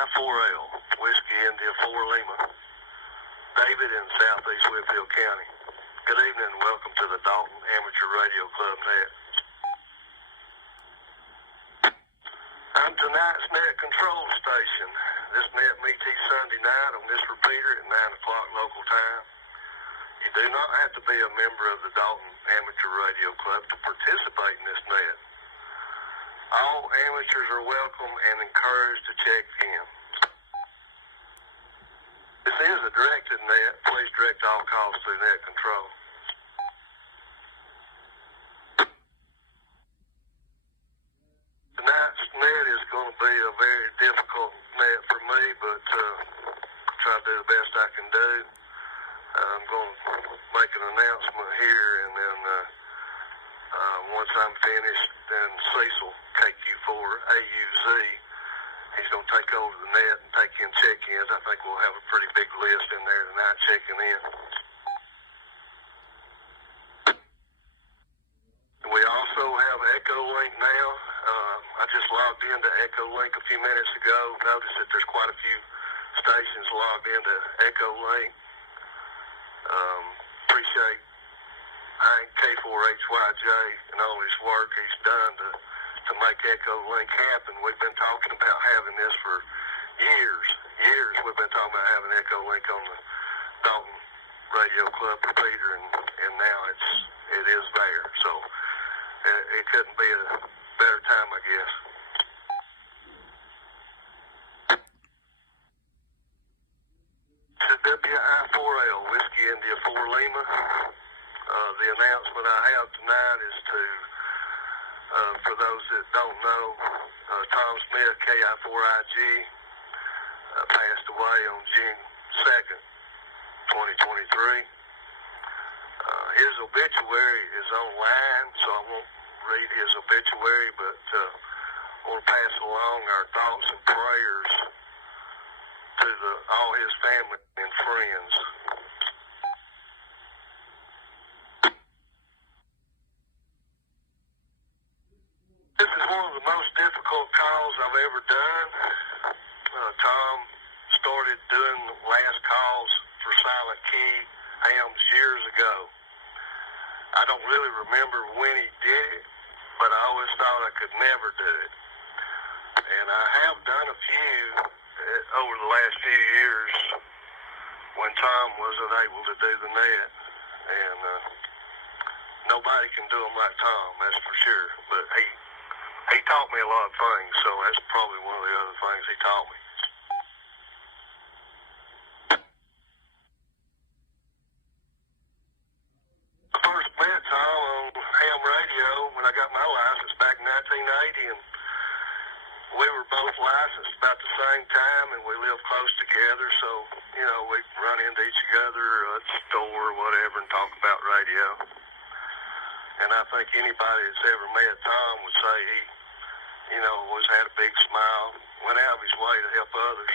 KI4L, Whiskey India 4 Lima, David in Southeast Whitfield County. Good evening and welcome to the Dalton Amateur Radio Club net. I'm tonight's net control station. This net meets each Sunday night on this repeater at 9 o'clock local time. You do not have to be a member of the Dalton Amateur Radio Club to participate in this net. All amateurs are welcome and encouraged to check in. This is a directed net. Please direct all calls through net control. Tonight's net is going to be a very difficult net for me, but try to do the best I can do. I'm going to make an announcement here, and then once I'm finished, then Cecil, KI4IG, he's going to take over the net and take in check-ins. I think we'll have a pretty big list in there tonight checking in. We also have Echolink now. I just logged into Echolink a few minutes ago. Noticed that there's quite a few stations logged into Echolink. Appreciate K4IG and all his work he's done to make Echolink happen. We've been talking about having this for years. We've been talking about having Echolink on the Dalton Radio Club repeater, and now it is there. So it couldn't be a better time, I guess. It's WI4L, Whiskey India 4 Lima. The announcement I have tonight is for those that don't know, Tom Smith, KI4IG, passed away on June 2nd, 2023. His obituary is online, so I won't read his obituary, but I want to pass along our thoughts and prayers to all his family and friends. This is one of the most difficult calls I've ever done. Tom started doing last calls for Silent Key hams years ago. I don't really remember when he did it, but I always thought I could never do it. And I have done a few over the last few years when Tom wasn't able to do the net. And nobody can do them like Tom, that's for sure. But he taught me a lot of things, so that's probably one of the other things he taught me. I first met Tom on ham radio when I got my license back in 1980, and we were both licensed about the same time, and we lived close together, so, we'd run into each other at the store or whatever and talk about radio. And I think anybody that's ever met Tom would say he, always had a big smile, went out of his way to help others.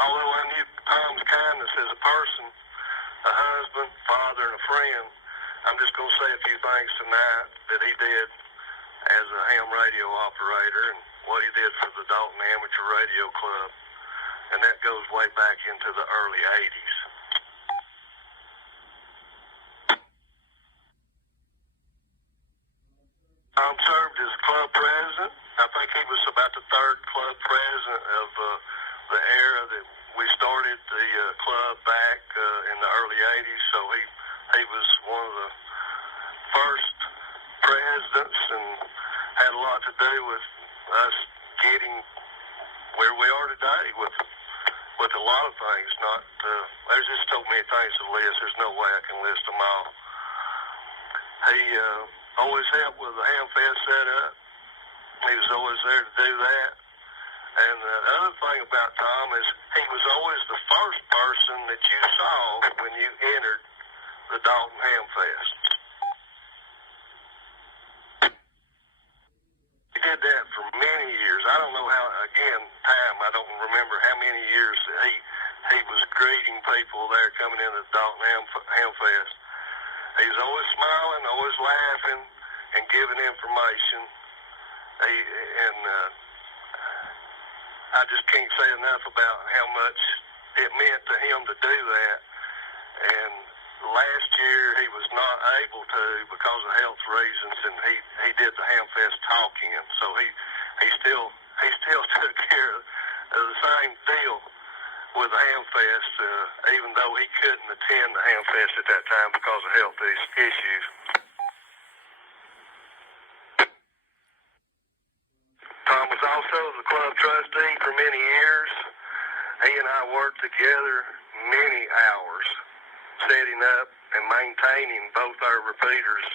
Although I knew Tom's kindness as a person, a husband, father, and a friend, I'm just going to say a few things tonight that he did as a ham radio operator and what he did for the Dalton Amateur Radio Club. And that goes way back into the early 80s. Tom served as club president. I think he was about the third club president of the era that we started the club back in the early 80s. So he was one of the first presidents and had a lot to do with us getting where we are today with a lot of things. There's just so many things to list. There's no way I can list them all. He always helped with the ham fest setup. He was always there to do that. And the other thing about Tom is he was always the first person that you saw when you entered the Dalton Ham Fest. He did that for many years. I don't know how, again, I don't remember how many years that he he was greeting people there coming into the Dalton Ham Fest. He was always smiling, always laughing, and giving information. I just can't say enough about how much it meant to him to do that. And last year he was not able to because of health reasons, and he did the Ham Fest talking, and so he still took care of the same deal with the Ham Fest, even though he couldn't attend the Ham Fest at that time because of health issues. Tom was also the club trustee for many years. He and I worked together many hours, setting up and maintaining both our repeaters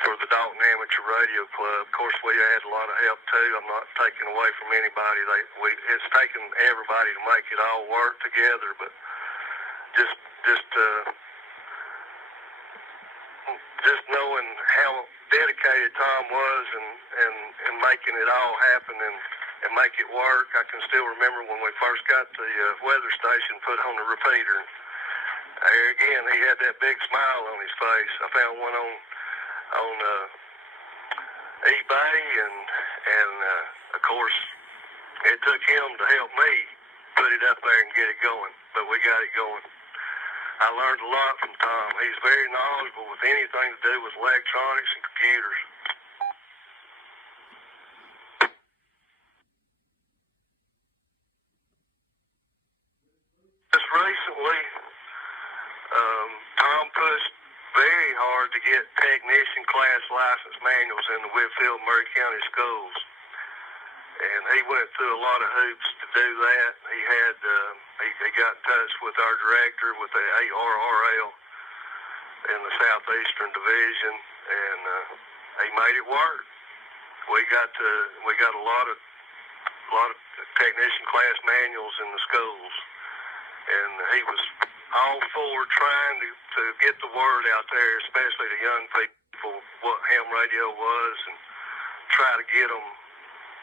for the Dalton Amateur Radio Club. Of course, we had a lot of help too. I'm not taking away from anybody. It's taken everybody to make it all work together, but just knowing how dedicated Tom was and making it all happen and make it work. I can still remember when we first got the weather station put on the repeater. There again, he had that big smile on his face. I found one on eBay, and of course, it took him to help me put it up there and get it going, but we got it going. I learned a lot from Tom. He's very knowledgeable with anything to do with electronics and computers. Just recently, Tom pushed very hard to get technician class license manuals in the Whitfield Murray County schools. And he went through a lot of hoops to do that. He had he got in touch with our director with the ARRL in the Southeastern Division, and he made it work. We got a lot of technician class manuals in the schools, and he was all for trying to get the word out there, especially to young people, what ham radio was, and try to get them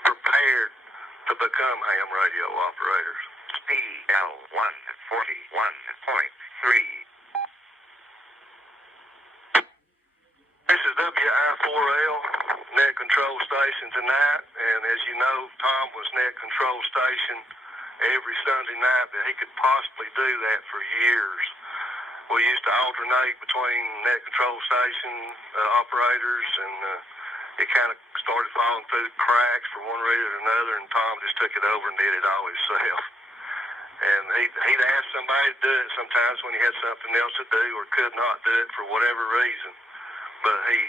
prepared to become ham radio operators. PL 141.3. This is WI4L, net control station tonight, and as you know, Tom was net control station every Sunday night that he could possibly do that for years. We used to alternate between net control station operators, and it kind of started falling through cracks for one reason or another, and Tom just took it over and did it all himself. And he'd ask somebody to do it sometimes when he had something else to do or could not do it for whatever reason. But he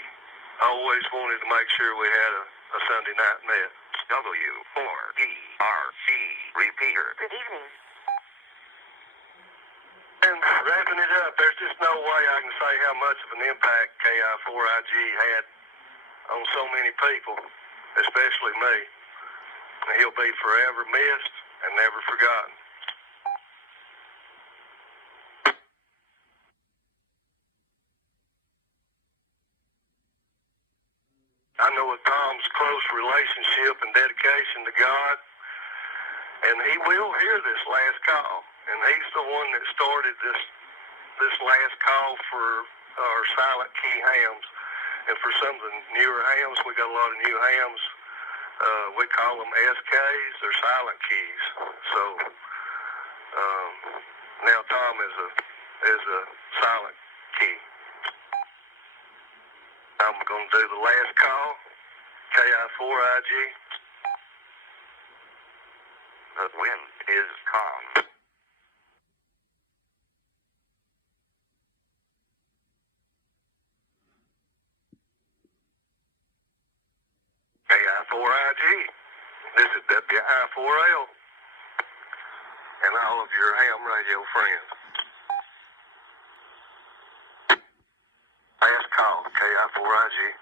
always wanted to make sure we had a Sunday night net. W4DRC repeater. Good evening. And wrapping it up, there's just no way I can say how much of an impact KI4IG had on so many people, especially me. He'll be forever missed and never forgotten. I know of Tom's close relationship and dedication to God, and he will hear this last call. And he's the one that started this last call for our silent key hams. And for some of the newer hams, we got a lot of new hams. We call them SKs, they're silent keys. So now Tom is a silent key. I'm going to do the last call, KI4IG. The wind is calm. KI4IG. This is WI4L and all of your ham radio friends. Last call, KI4IG.